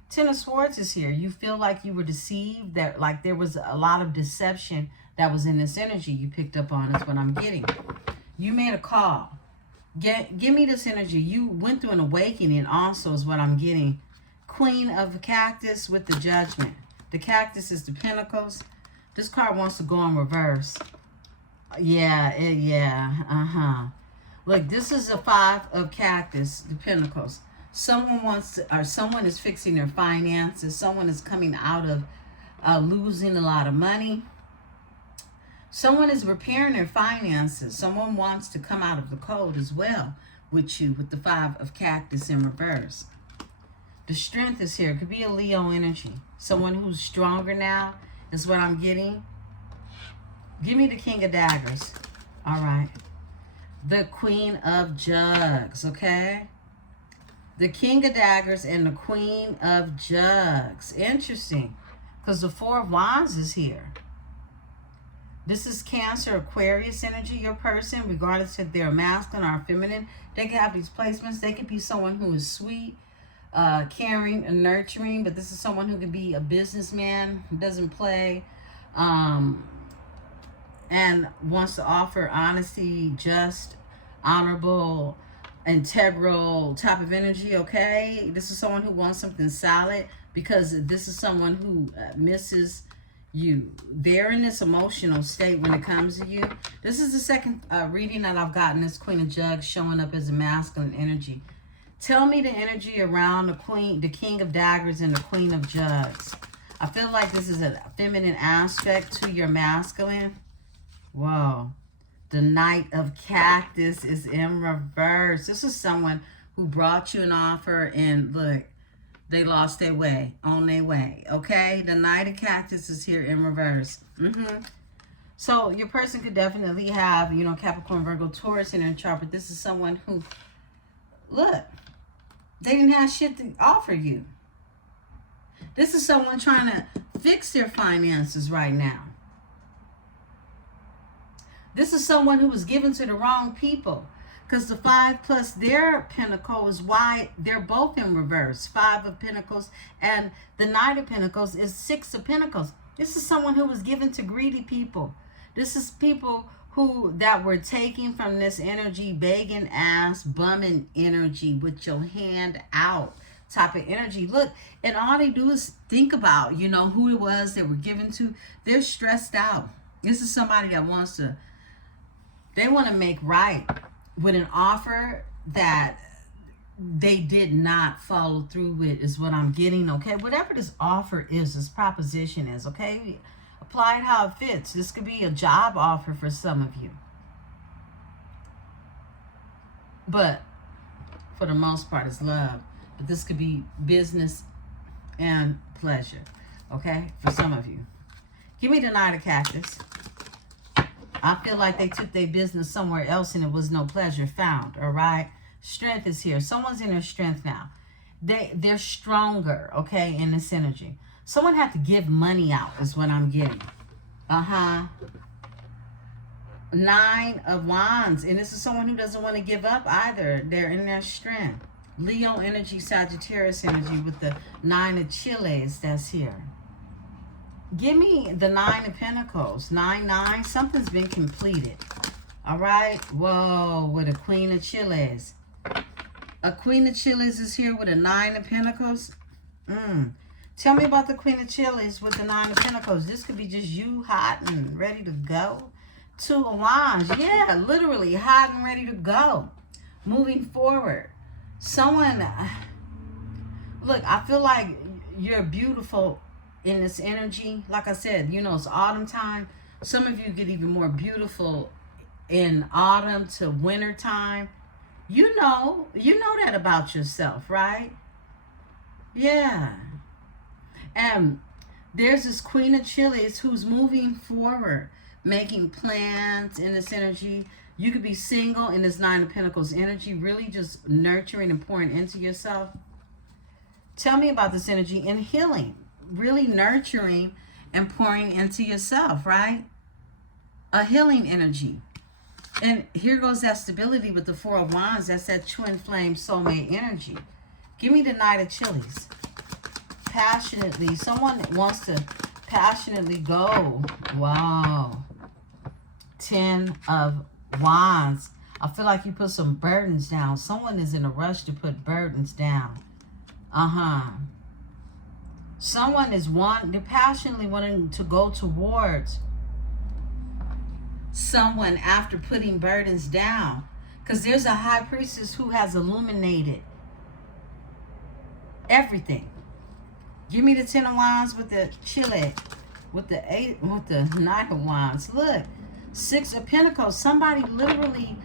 Ten of Swords is here. You feel like you were deceived, that like there was a lot of deception that was in this energy you picked up on, is what I'm getting. You made a call. Give me this energy. You went through an awakening also, is what I'm getting. Queen of Cactus with the Judgment. The Cactus is the Pentacles. This card wants to go in reverse. Yeah. Look, this is a Five of Cactus, the Pentacles. Someone wants to, or someone is fixing their finances. Someone is coming out of losing a lot of money. Someone is repairing their finances. Someone wants to come out of the cold as well with you, with the Five of Cactus in reverse. The Strength is here. It could be a Leo energy. Someone who's stronger now is what I'm getting. Give me the King of Daggers. All right. The Queen of Jugs, okay? The King of Daggers and the Queen of Jugs. Interesting, because the Four of Wands is here. This is Cancer, Aquarius energy. Your person, regardless if they're masculine or feminine, they can have these placements. They could be someone who is sweet, caring, and nurturing, but this is someone who could be a businessman who doesn't play, and wants to offer honesty, just, honorable, integral type of energy, okay? This is someone who wants something solid, because this is someone who misses you. They're in this emotional state when it comes to you. This is the second reading that I've gotten. This Queen of Jugs showing up as a masculine energy. Tell me the energy around the King of Daggers and the Queen of Jugs. I feel like this is a feminine aspect to your masculine. Whoa. The Knight of Cactus is in reverse. This is someone who brought you an offer and look, they lost their way, on their way, okay? The Knight of Cactus is here in reverse. So your person could definitely have, you know, Capricorn, Virgo, Taurus in their chart, but this is someone who, look, they didn't have shit to offer you. This is someone trying to fix their finances right now. This is someone who was given to the wrong people, because the 5 plus their pentacle is why they're both in reverse. 5 of Pentacles and the Knight of Pentacles is 6 of Pentacles. This is someone who was given to greedy people. This is people that were taking from this energy, begging ass, bumming energy with your hand out type of energy. Look, and all they do is think about, you know, who it was they were given to. They're stressed out. This is somebody that wants to, they want to make right with an offer that they did not follow through with, is what I'm getting, okay? Whatever this offer is, this proposition is, okay? Apply it how it fits. This could be a job offer for some of you. But for the most part, it's love. But this could be business and pleasure, okay? For some of you. Give me the Knight of Cactus. I feel like they took their business somewhere else and it was no pleasure found, all right? Strength is here. Someone's in their strength now. They're stronger, okay, in this energy. Someone had to give money out is what I'm getting. 9 of Wands. And this is someone who doesn't want to give up either. They're in their strength. Leo energy, Sagittarius energy with the 9 of Chiles that's here. Give me the 9 of Pentacles. 9. Something's been completed. All right. Whoa. With a Queen of Chiles. A Queen of Chiles is here with a 9 of Pentacles. Tell me about the Queen of Chiles with the 9 of Pentacles. This could be just you hot and ready to go. 2 of Wands. Yeah, literally hot and ready to go. Moving forward. Someone, look, I feel like you're beautiful in this energy. Like I said, you know, it's autumn time. Some of you get even more beautiful in autumn to winter time. You know that about yourself, right? Yeah. And there's this Queen of Chiles who's moving forward, making plans in this energy. You could be single in this 9 of Pentacles energy, really just nurturing and pouring into yourself. Tell me about this energy and healing, really nurturing and pouring into yourself, right? A healing energy. And here goes that stability with the Four of Wands. That's that twin flame soulmate energy. Give me the Knight of Chilies. Passionately. Someone wants to passionately go. Wow. 10 of Wands. I feel like you put some burdens down. Someone is in a rush to put burdens down. Someone is they're passionately wanting to go towards someone after putting burdens down. Because there's a high priestess who has illuminated everything. Give me the 10 of Wands with the Chile. With the 8, with the 9 of Wands. Look. 6 of Pentacles. Somebody literally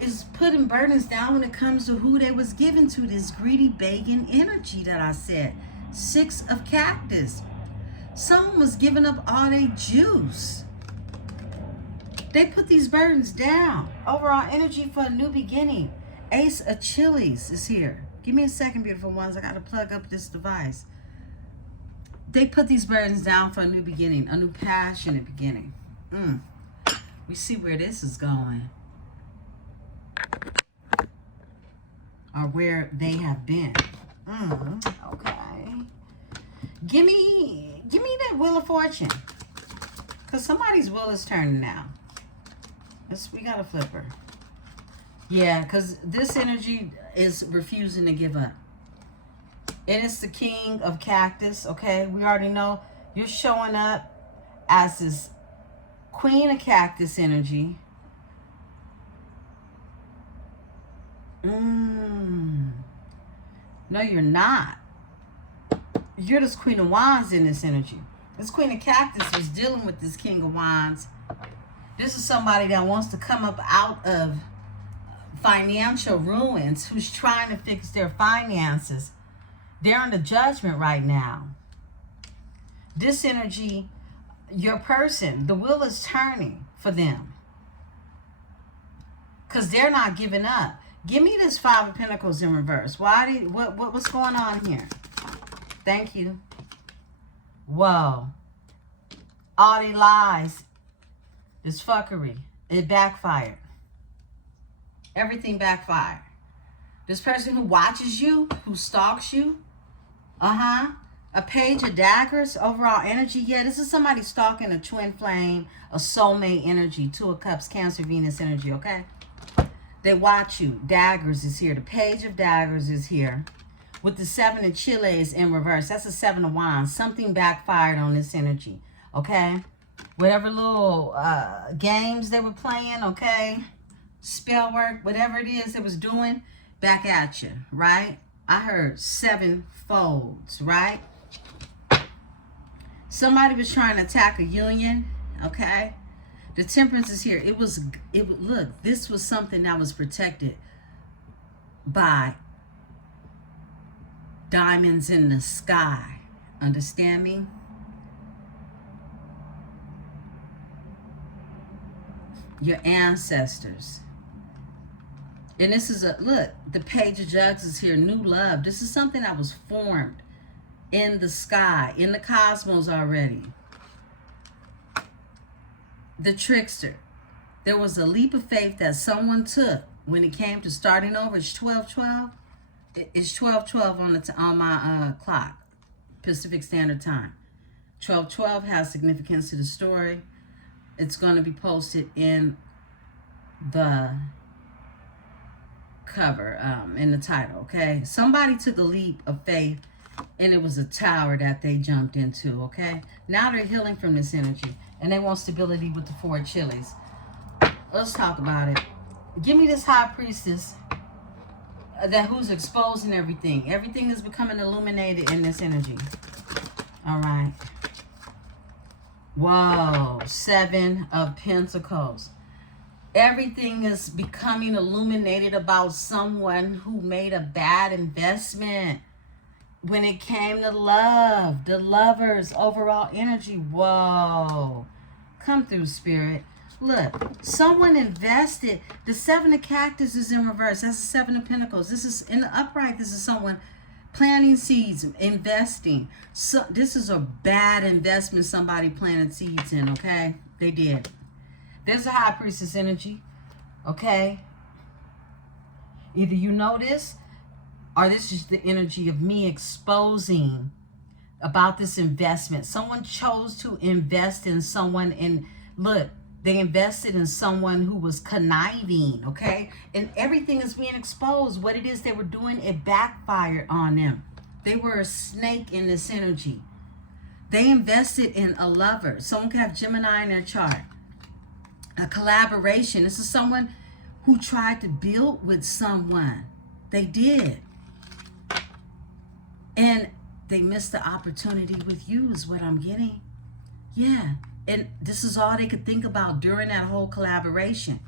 is putting burdens down when it comes to who they was given to. This greedy, begging energy that I said. 6 of Cactus. Someone was giving up all their juice. They put these burdens down. Overall energy for a new beginning. Ace of Chilies is here. Give me a second, beautiful ones. I got to plug up this device. They put these burdens down for a new beginning. A new passionate beginning. We see where this is going. Or where they have been. Okay. Give me that Wheel of Fortune. Because somebody's wheel is turning now. We got a flipper. Yeah, because this energy is refusing to give up. And it's the King of Cactus, okay? We already know you're showing up as this Queen of Cactus energy. No, you're not. You're this Queen of Wands in this energy. This Queen of Cactus was dealing with this King of Wands. This is somebody that wants to come up out of financial ruins, who's trying to fix their finances. They're in the Judgment right now. This energy, your person, the wheel is turning for them. Because they're not giving up. Give me this 5 of Pentacles in reverse. What's going on here? Thank you. Whoa. All the lies. This fuckery. It backfired. Everything backfired. This person who watches you, who stalks you. A Page of Daggers. Overall energy. Yeah, this is somebody stalking a twin flame, a soulmate energy. 2 of Cups, Cancer, Venus energy, okay? They watch you. Daggers is here. The Page of Daggers is here. With the 7 of Chiles in reverse. That's a 7 of Wands. Something backfired on this energy, okay? Whatever little games they were playing, okay? Spell work, whatever it is they was doing, back at you, right? I heard 7 folds, right? Somebody was trying to attack a union, okay? The Temperance is here. Look, this was something that was protected by diamonds in the sky. Understand me? Your ancestors. And this is look, the Page of Jugs is here. New love. This is something that was formed in the sky, in the cosmos already. The Trickster. There was a leap of faith that someone took when it came to starting over. It's 12:12. It's 12:12 on my clock, Pacific Standard Time. 12:12 has significance to the story. It's going to be posted in the cover, in the title, okay? Somebody took a leap of faith, and it was a tower that they jumped into, okay? Now they're healing from this energy, and they want stability with the 4 Chiles. Let's talk about it. Give me this High Priestess who's exposing everything. Everything is becoming illuminated in this energy. All right. Whoa. 7 of Pentacles. Everything is becoming illuminated about someone who made a bad investment when it came to love. The Lovers, overall energy. Whoa. Come through, Spirit. Look, someone invested. The 7 of Cactus is in reverse. That's the 7 of Pentacles. This is in the upright. This is someone planting seeds, investing. So this is a bad investment somebody planted seeds in, okay? They did. There's a High Priestess energy. Okay? Either you know this, or this is the energy of me exposing about this investment. Someone chose to invest in someone, and look, they invested in someone who was conniving, okay? And everything is being exposed. What it is they were doing, it backfired on them. They were a snake in this energy. They invested in a lover. Someone could have Gemini in their chart. A collaboration. This is someone who tried to build with someone. They did. And they missed the opportunity with you is what I'm getting. Yeah. And this is all they could think about during that whole collaboration.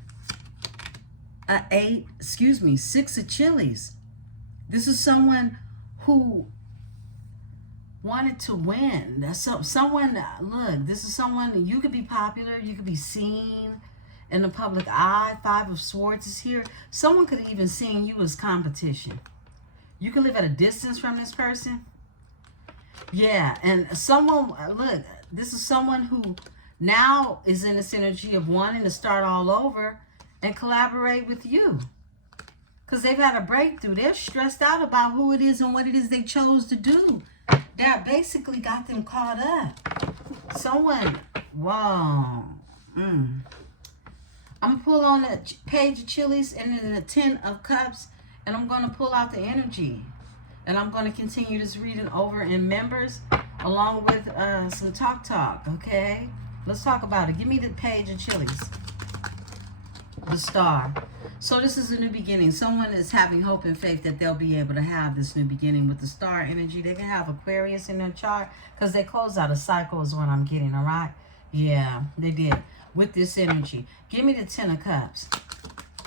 6 of chilies. This is someone who wanted to win. Someone, look, this is someone, you could be popular, you could be seen in the public eye. 5 of Swords is here. Someone could even seen you as competition. You could live at a distance from this person. Yeah, and someone, look, this is someone who now is in this energy of wanting to start all over and collaborate with you. Because they've had a breakthrough. They're stressed out about who it is and what it is they chose to do. That basically got them caught up. Someone, wow. I'm going to pull on the Page of Chilies and then the 10 of Cups. And I'm going to pull out the energy. And I'm going to continue this reading over in members along with some talk, okay? Let's talk about it. Give me the Page of Chilies. The Star. So this is a new beginning. Someone is having hope and faith that they'll be able to have this new beginning with the Star energy. They can have Aquarius in their chart because they closed out a cycle is what I'm getting, all right? Yeah, they did. With this energy. Give me the 10 of Cups.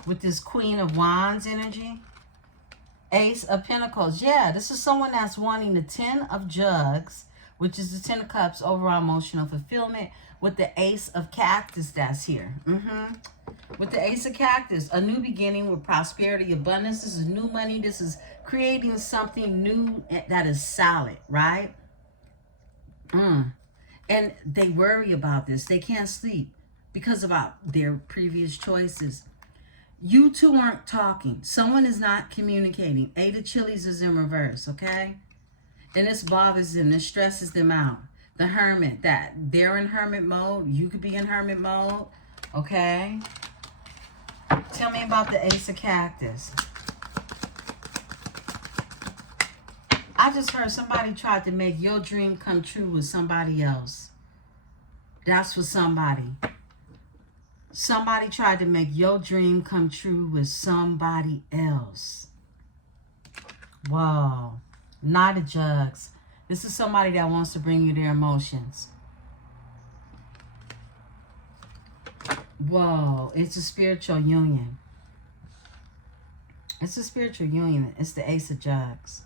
With this Queen of Wands energy. Ace of Pentacles. Yeah, this is someone that's wanting the 10 of Jugs, which is the 10 of Cups, overall emotional fulfillment, with the Ace of Cactus that's here. With the Ace of Cactus, a new beginning with prosperity, abundance. This is new money. This is creating something new that is solid, right? And they worry about this. They can't sleep because of their previous choices. You two aren't talking. Someone is not communicating. 8 of Chilies is in reverse, okay? And this bothers them. This stresses them out. The Hermit, that they're in hermit mode. You could be in hermit mode, okay? Tell me about the Ace of Cactus. I just heard somebody tried to make your dream come true with somebody else. That's for somebody. Somebody tried to make your dream come true with somebody else. Whoa. Knight of Jugs. This is somebody that wants to bring you their emotions. Whoa. It's a spiritual union. It's a spiritual union. It's the Ace of Jugs.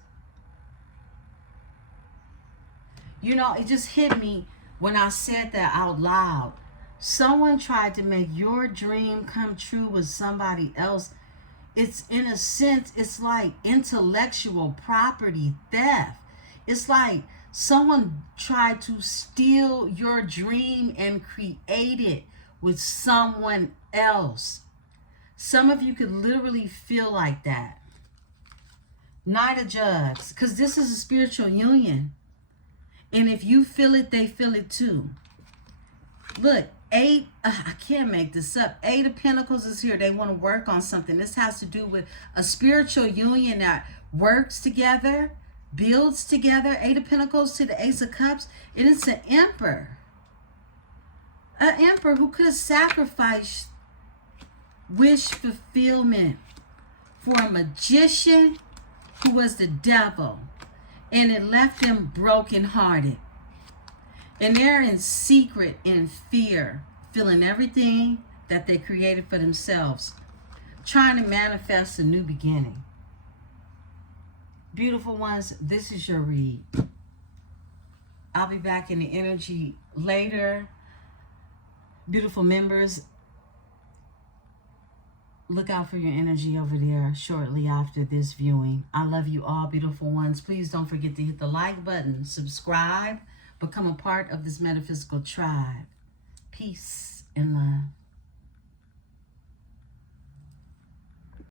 You know, it just hit me when I said that out loud. Someone tried to make your dream come true with somebody else. It's, in a sense, it's like intellectual property theft. It's like someone tried to steal your dream and create it with someone else. Some of you could literally feel like that. Knight of Jugs, because this is a spiritual union. And if you feel it, they feel it too. Look, 8, I can't make this up. 8 of Pentacles is here. They want to work on something. This has to do with a spiritual union that works together, builds together. 8 of Pentacles to the Ace of Cups. It is an Emperor. An Emperor who could have sacrificed wish fulfillment for a magician who was the devil. And it left them brokenhearted. And they're in secret, in fear, feeling everything that they created for themselves, trying to manifest a new beginning. Beautiful ones, this is your read. I'll be back in the energy later. Beautiful members, look out for your energy over there shortly after this viewing. I love you all, beautiful ones. Please don't forget to hit the like button, subscribe, become a part of this metaphysical tribe. Peace and love.